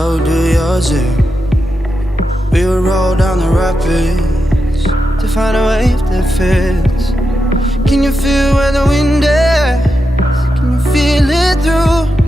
so do yours, yeah. We would roll down the rapids to find a wave that fits. Can you feel where the wind is? Can you feel it through